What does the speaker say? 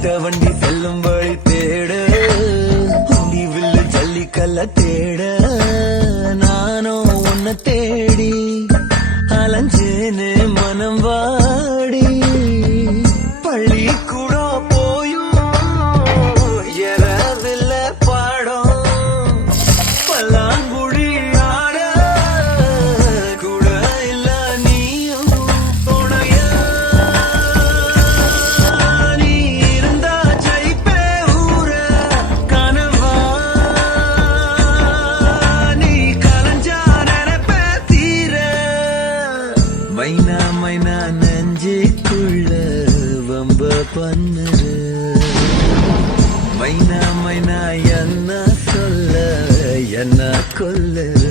ஒத்த வண்டி செல்லும் வழி தேடு உண்டி வில்லு ஜல்லிக்கல்ல தேட நானும் உன்னை தேடி அலைஞ்சேனே மனம் வாடி பள்ளி கூட போயும் எறவில்ல பாடம் பல்லாங்குழி ஆட கூட இல்ல நீயும் துணையா நீ இருந்தா ஜெயிப்பே ஊர கனவா நீ கலஞ்சா நினைப்பே தீர மைனா மைனா நெஞ்சுக்குள்ள வம்ப பண்ணுற மைனா மைனா என்ன சொல்ல என்ன கொல்லுற